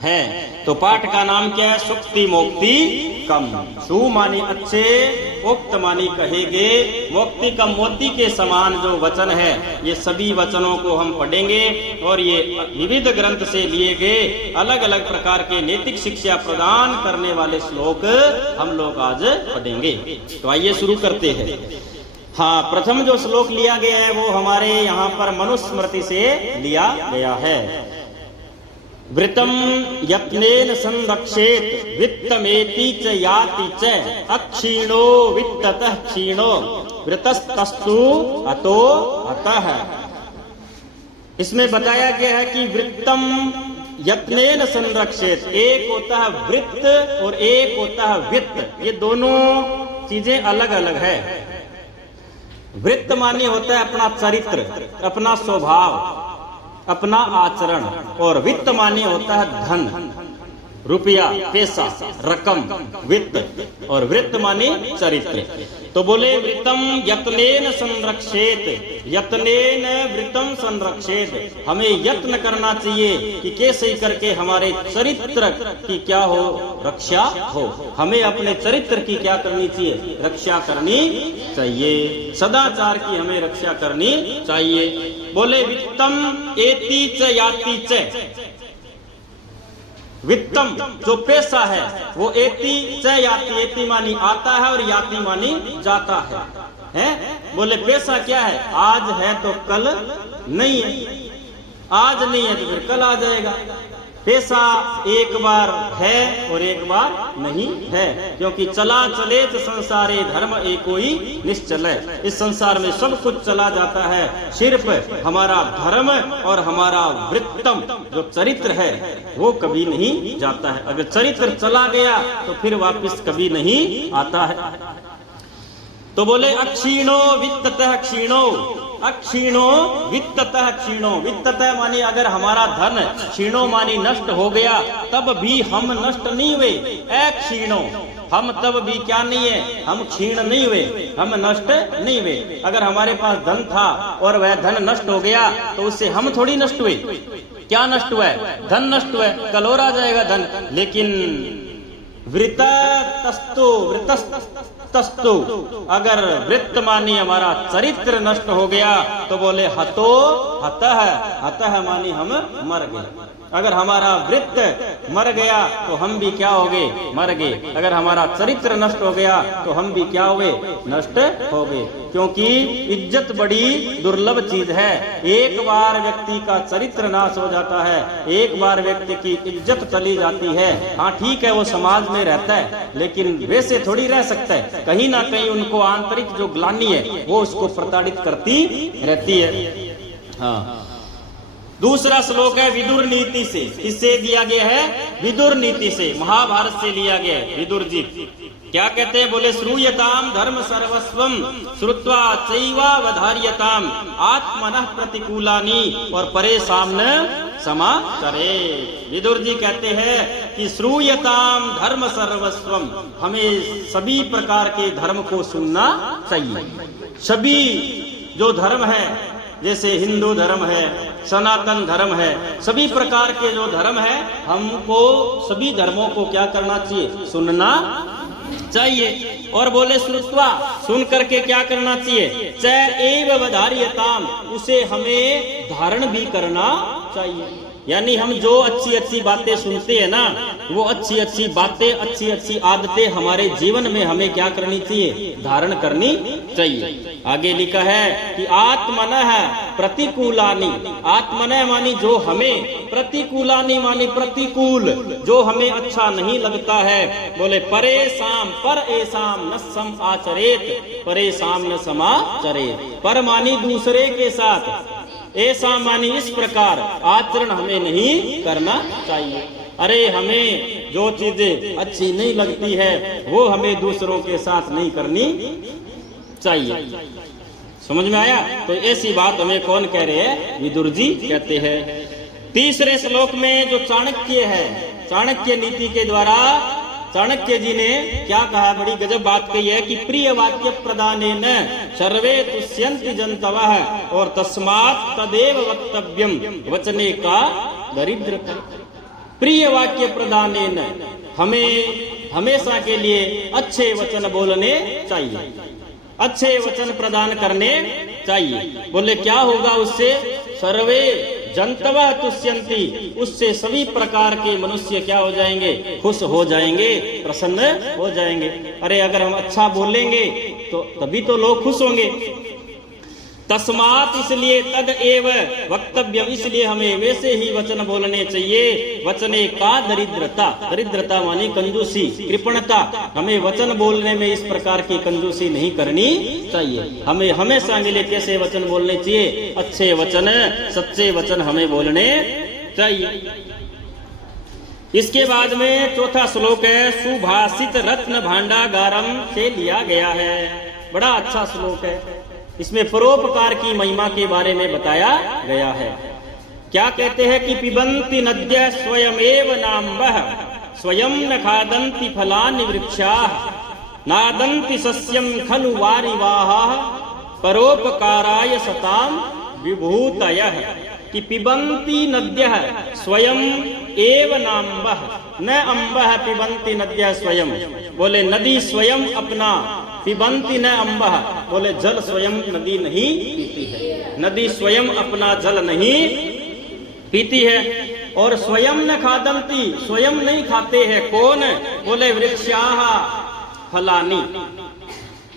है। तो पाठ का नाम क्या है? सुक्ति मोक्ति कम। सु मानी अच्छे, उक्त मानी कहेगे, मोक्ति कम मोती के समान जो वचन है, ये सभी वचनों को हम पढ़ेंगे और ये विविध ग्रंथ से लिए गए अलग अलग प्रकार के नैतिक शिक्षा प्रदान करने वाले श्लोक हम लोग आज पढ़ेंगे। तो आइए शुरू करते हैं। हाँ, प्रथम जो श्लोक लिया गया है वो हमारे यहाँ पर मनुस्मृति से लिया गया है। वृतम यत्नेन संरक्षेत वित्तमेति च याति च अक्षीणो वित्ततः क्षीणो वृतस्तस्तु अतो अतः। इसमें बताया गया है कि वृत्तम यत्नेन संरक्षेत, एक होता है वृत्त और एक होता है वित्त। ये दोनों चीजें अलग अलग है। वृत्त माने होता है अपना चरित्र, अपना स्वभाव, अपना आचरण, और वित्त माने होता है धन, रुपया, पैसा, रकम, वित्त, और वृत्त माने चरित्र। तो बोले वृत्तम यत्नेन संरक्षेत, यत्नेन वृत्तम संरक्षेत, हमें यत्न करना चाहिए कि कैसे करके हमारे चरित्र की क्या हो, रक्षा हो। हमें अपने चरित्र की क्या करनी चाहिए? रक्षा करनी चाहिए। सदाचार की हमें रक्षा करनी चाहिए। बोले वित्तम एति च याति च, वित्तम जो पैसा है वो एति च याति, एति मानी आता है और याति मानी जाता है। बोले पैसा क्या है? आज है तो कल नहीं है, आज नहीं है तो फिर कल आ जाएगा। पैसा एक बार है और एक बार नहीं है, क्योंकि चला चले संसारे धर्म एकोई निश्चल है। इस संसार में सब कुछ चला जाता है, सिर्फ हमारा धर्म और हमारा वृत्तम जो चरित्र है वो कभी नहीं जाता है। अगर चरित्र चला गया तो फिर वापस कभी नहीं आता है। तो बोले अक्षीणो वित्ततः क्षीणो, अक्षीणो वित्ततः क्षीणो। वित्ततः मानी अगर हमारा धन, क्षीणो मानी नष्ट हो गया, तब भी हम नष्ट नहीं हुए। अक्षीणो, हम तब भी क्या नहीं है? हम क्षीण नहीं हुए, हम नष्ट नहीं हुए। अगर हमारे पास धन था और वह धन नष्ट हो गया तो उससे हम थोड़ी नष्ट हुए। क्या नष्ट हुआ है? धन नष्ट हुआ है, कल और आ जाएगा धन। लेकिन वृतस्तु, वृतस्तु, अगर वृत्त मानी हमारा चरित्र नष्ट हो गया तो बोले हतो हतः, हतः मानी हम मर गए। अगर हमारा वृत्त मर गया तो हम भी क्या हो गए? मर गए। अगर हमारा चरित्र नष्ट हो गया तो हम भी क्या हुए? नष्ट हो गए। क्योंकि इज्जत बड़ी दुर्लभ चीज है। एक बार व्यक्ति का चरित्र नाश हो जाता है, एक बार व्यक्ति की इज्जत चली जाती है। हाँ ठीक है, वो समाज में रहता है, लेकिन वैसे थोड़ी रह सकता है। कहीं ना कहीं उनको आंतरिक जो ग्लानि है वो उसको प्रताड़ित करती रहती है। हाँ, दूसरा श्लोक है विदुर नीति से। किससे दिया गया है? विदुर नीति से, महाभारत से लिया गया है। विदुर जी क्या कहते हैं? बोले श्रूयताम धर्म सर्वस्वम श्रुत्वा चैवावधार्यताम आत्मनः प्रतिकूलानि और परेशान समाचरे। विदुर जी कहते हैं कि श्रूयताम धर्म सर्वस्वम, हमें सभी प्रकार के धर्म को सुनना चाहिए। सभी जो धर्म है, जैसे हिंदू धर्म है, सनातन धर्म है, सभी प्रकार के जो धर्म है, हमको सभी धर्मों को क्या करना चाहिए? सुनना चाहिए। और बोले श्रुत्वा, सुन करके क्या करना चाहिए? च एव वधार्यताम, उसे हमें धारण भी करना चाहिए। यानी हम जो अच्छी अच्छी बातें सुनते हैं ना, वो अच्छी अच्छी बातें, अच्छी अच्छी आदतें हमारे जीवन में हमें क्या करनी चाहिए? धारण करनी चाहिए। आगे लिखा है कि आत्मनः प्रतिकूलानि, आत्मनः मानी जो हमें, प्रतिकूलानि मानी प्रतिकूल, जो हमें अच्छा नहीं लगता है। बोले परेशान, पर एसाम न सम आचरेत, परेशान न समाचरेत। पर मानी दूसरे के साथ, ऐसा मानी इस प्रकार आचरण हमें नहीं करना चाहिए। अरे हमें जो चीजें अच्छी नहीं लगती है वो हमें दूसरों के साथ नहीं करनी चाहिए। समझ में आया? तो ऐसी बात हमें कौन कह रहे हैं? विदुर जी कहते हैं। तीसरे श्लोक में जो चाणक्य है, चाणक्य नीति के द्वारा चाणक्य जी ने क्या कहा? बड़ी गजब बात कही है कि प्रिय वाक्य प्रदानेन सर्वे तुष्यन्ति जन्तवः और तस्मात् तदेव वक्तव्यम, वचने का दरिद्रता। प्रिय वाक्य प्रदानेन, हमें हमेशा के लिए अच्छे वचन बोलने चाहिए, अच्छे वचन प्रदान करने चाहिए। बोले क्या होगा उससे? सर्वे जंतवः तुष्यन्ति, उससे सभी प्रकार के मनुष्य क्या हो जाएंगे? खुश हो जाएंगे, प्रसन्न हो जाएंगे। अरे अगर हम अच्छा बोलेंगे तो तभी तो लोग खुश होंगे। तस्मात, इसलिए तद एव वक्तव्यम, इसलिए हमें वैसे ही वचन बोलने चाहिए। वचने का दरिद्रता, दरिद्रता मानी कंजूसी, कृपणता। हमें वचन बोलने में इस प्रकार की कंजूसी नहीं करनी चाहिए। हमें हमेशा के लिए कैसे वचन बोलने चाहिए? अच्छे वचन, सच्चे वचन हमें बोलने चाहिए। इसके बाद में चौथा श्लोक है, सुभाषित रत्न भांडागारम से लिया गया है। बड़ा अच्छा श्लोक है। इसमें परोपकार की महिमा के बारे में बताया गया है। क्या कहते हैं कि पिबन्ति नद्यः स्वयमेव नाम्भः, स्वयं न खादन्ति फलानि वृक्षाः, नादन्ति सस्यं खलु वारिवाहाः, परोपकाराय सताम विभूतयः। कि पिबन्ति नद्यः स्वयं एव नाम्भः, न अम्बः पिबन्ति नद्यः स्वयं। बोले नदी स्वयं अपना, पिबन्ति न अम्बः, बोले जल स्वयं नदी नहीं पीती है, नदी स्वयं अपना जल नहीं पीती है। और स्वयं न खादन्ति, स्वयं नहीं खाते हैं। कौन? बोले वृक्षाः फलानि,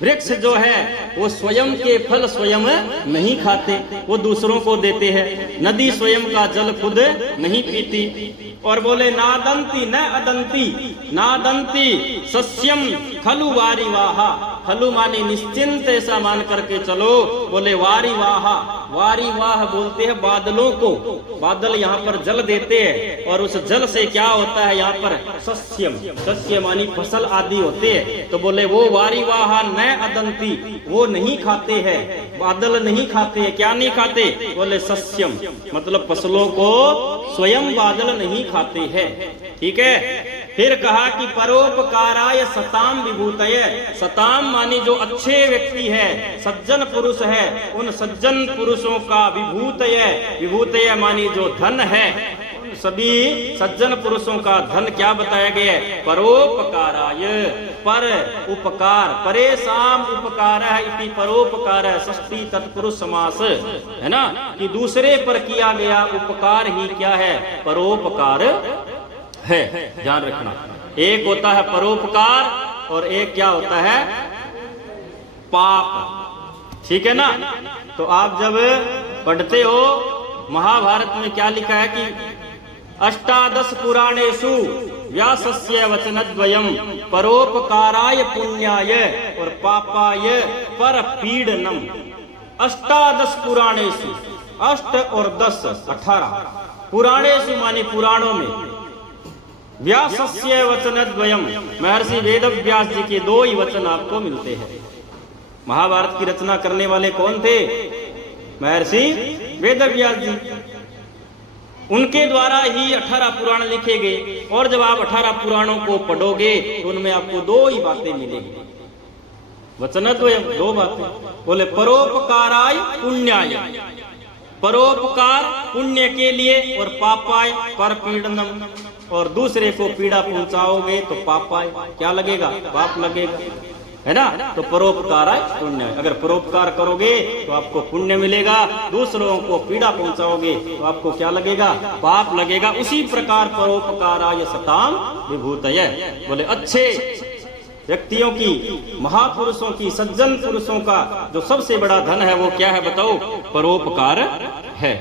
वृक्ष जो है वो स्वयं के फल स्वयं नहीं खाते, वो दूसरों को देते हैं। नदी स्वयं का जल खुद नहीं पीती। और बोले नादंती न अदंती, नादंती सस्यम खलु वारिवाहा, खलु मानी निश्चिंत, ऐसा मान करके चलो। बोले वारिवाहा, वारिवाह बोलते हैं बादलों को, बादल यहाँ पर जल देते हैं और उस जल से क्या होता है यहाँ पर? सस्यम, सस्य मानी फसल आदि होते हैं। तो बोले वो वारिवाहा न अदंती, वो नहीं खाते हैं, बादल नहीं खाते हैं। क्या नहीं खाते? बोले सस्यम, मतलब फसलों को स्वयं बादल नहीं खाते हैं। ठीक है। फिर कहा कि परोपकाराय सताम विभूतय, सताम मानी जो अच्छे व्यक्ति है, सज्जन पुरुष है, उन सज्जन पुरुषों का विभूतय, विभूतय मानी जो धन है, सभी सज्जन पुरुषों का धन क्या बताया गया है? परोपकाराय, पर उपकार, परेशान उपकार इति परोपकार, षष्ठी तत्पुरुष समास है ना, कि दूसरे पर किया गया उपकार ही क्या है? परोपकार है। ध्यान रखना, एक होता है परोपकार और एक क्या होता है? पाप। ठीक है ना। तो आप जब पढ़ते हो महाभारत में क्या लिखा है कि अष्टादश पुराणेषु व्यासस्य वचनद्वयम् परोपकाराय पुण्याय और पापाय परपीडनम्। अष्टादश पुराणेषु, अष्ट और 10 18, पुराणेषु माने पुराणों में, व्यासस्य वचनद्वयम्, महर्षि वेदव्यास जी के 2 ही वचन आपको मिलते हैं। महाभारत की रचना करने वाले कौन थे? महर्षि वेदव्यास जी। उनके द्वारा ही 18 पुराण लिखे गए। और जब आप 18 पुराणों को पढ़ोगे तो उनमें आपको 2 ही बातें मिलेगी। वचनद्वयम्, 2 बातें। बोले परोपकाराय पुण्याय, परोपकार पुण्य के लिए, और पापाय परपीडनम, और दूसरे को पीड़ा पहुंचाओगे तो पापाय, क्या लगेगा? पाप लगेगा, है ना। तो परोपकाराय पुण्य, अगर परोपकार करोगे तो आपको पुण्य मिलेगा, दूसरों को पीड़ा पहुंचाओगे तो आपको क्या लगेगा? पाप लगेगा। उसी प्रकार परोपकाराय सताम विभूतय। बोले अच्छे व्यक्तियों की, महापुरुषों की, सज्जन पुरुषों का जो सबसे बड़ा धन है वो क्या है बताओ? परोपकार है।